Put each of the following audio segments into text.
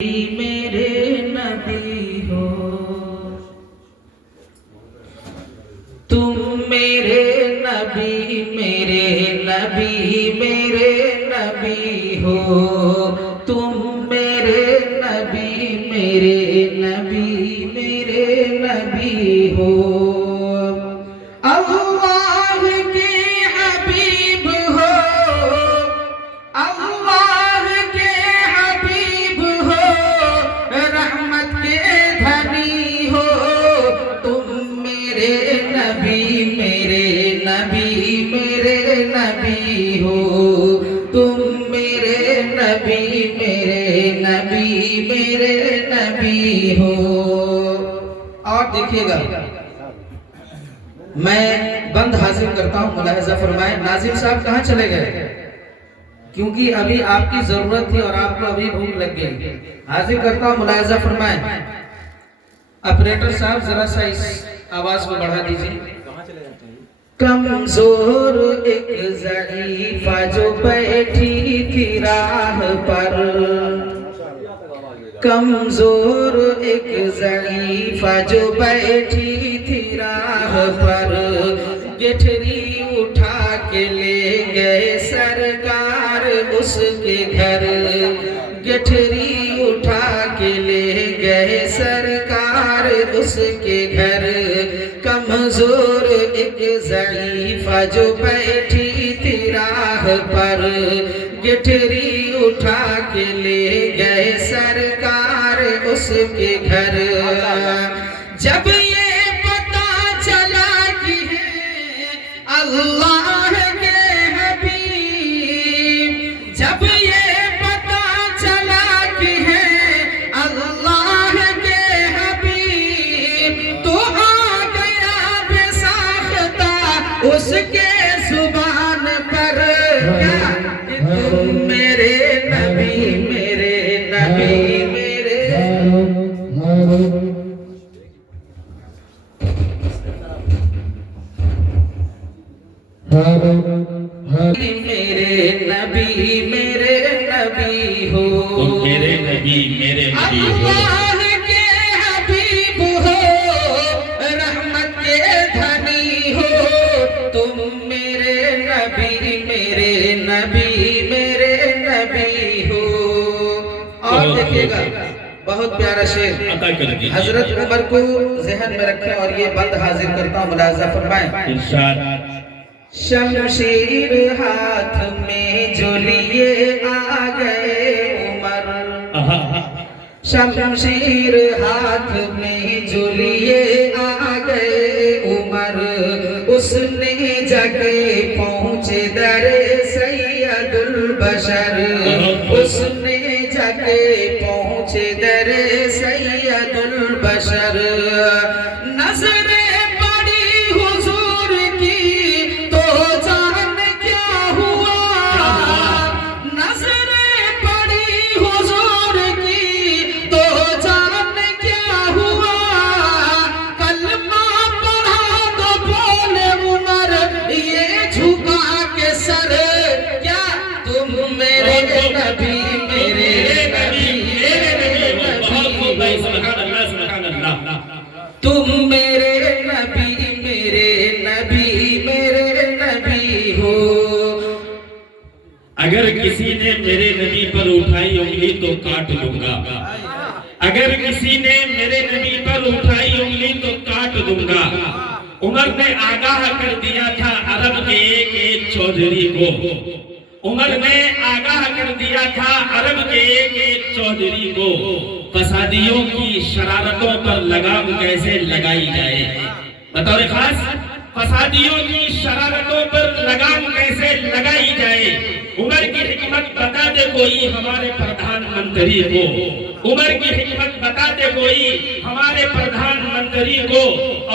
میرے نبی ہو، تم میرے نبی میرے نبی میرے نبی ہو، تم میرے نبی میرے نبی میرے نبی ہو، اللہ کے حبیب ہو، اللہ کے حبیب ہو، رحمت کے دھنی ہو، تم میرے نبی میرے نبی میرے نبی ہو، تم میرے نبی میرے نبی میرے نبی ہو۔ اور دیکھیے گا میں بند حاضر کرتا ہوں، ملاحظہ فرمائیں۔ ناظم صاحب کہاں چلے گئے؟ کیونکہ ابھی آپ کی ضرورت تھی اور آپ کو ابھی بھوک لگ گئی۔ حاضر کرتا ہوں، ملاحظہ فرمائیں۔ اپریٹر صاحب ذرا سا اس آواز کو بڑھا دیجیے۔ کمزور ایک ضعیفہ جو بیٹھی تھی راہ پر، کمزور ایک ضعیفہ جو بیٹھی تھی راہ پر، گٹھری اٹھا کے لے گئے سرکار اس کے گھر، گٹھری اٹھا کے لے گئے سرکار اس کے گھر، کمزور ایک ضعیفہ جو بیٹھی تھی راہ پر، گٹھری اٹھا کے لے گئے سرکار اس کے گھر، جب یہ پتا چلا کہ ہے اللہ کے حبیب، جب یہ پتا چلا کہ ہے اللہ کے حبیب، تو آ گیا بے ساختہ اس کے زبان پر، کیا کہ تم میرے نبی میرے نبی میرے میرے نبی میرے نبی ہو، تم میرے نبی میرے نبی ہو، اللہ کے حبیب ہو، رحمت کے دھنی ہو، تم میرے نبی میرے نبی میرے نبی ہو۔ اور دیکھیے گا بہت پیارا شعر عطا کر دیجیے حضرت عمر کو ذہن میں رکھیں، اور یہ بند حاضر کرتا ہوں، ملاحظہ فرمائیں۔ ارشاد۔ شمشیر ہاتھ میں جو لیے آ گئے عمر، شمشیر ہاتھ میں جو لیے آ گئے عمر، اس نے جا کے پہنچے در سید البشر، اس نے جا کے پہنچے در سید البشر، نظر پڑی حضور کی تو جان کیا ہوا، نظر پڑی حضور کی تو جان کیا ہوا، کلمہ پڑھا تو بولے عمر یہ جھکا کے سر، کیا تم میرے نبی میرے نبی میرے نبی، سبحان اللہ سبحان اللہ، تم میرے نبی میرے نبی میرے نبی ہو۔ اگر کسی نے میرے نبی پر اٹھائی انگلی تو کاٹ دوں گا، اگر کسی نے میرے نبی پر اٹھائی انگلی تو کاٹ دوں گا، عمر نے آگاہ کر دیا تھا عرب کے ایک ایک چودھری کو، عمر نے آگاہ کر دیا تھا عرب کے ایک ایک چودھری کو، فسادیوں کی شرارتوں پر لگام کیسے لگائی جائے، بطور خاص فسادیوں کی شرارتوں پر لگام کیسے لگائی جائے، عمر کی حکمت بتا دے کوئی ہمارے پردھان منتری کو، عمر کی حکمت بتا دے کوئی ہمارے پردھان منتری کو،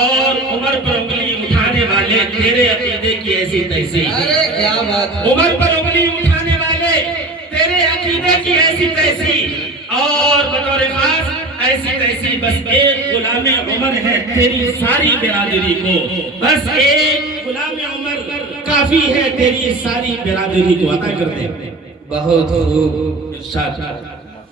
اور عمر پر انگلی اٹھانے والے تیرے عقیدے کی ایسی تیسی، عمر پر انگلی اٹھانے والے تیرے عقیدے کی ایسی تیسی، اور بطور خاص ایسی تیسی بس ایک غلام عمر ہے تیری ساری برادری کو، بس ایک غلام عمر کافی ہے تیری ساری برادری کو، عطا کر دے۔ بہت خوب، ارشاد۔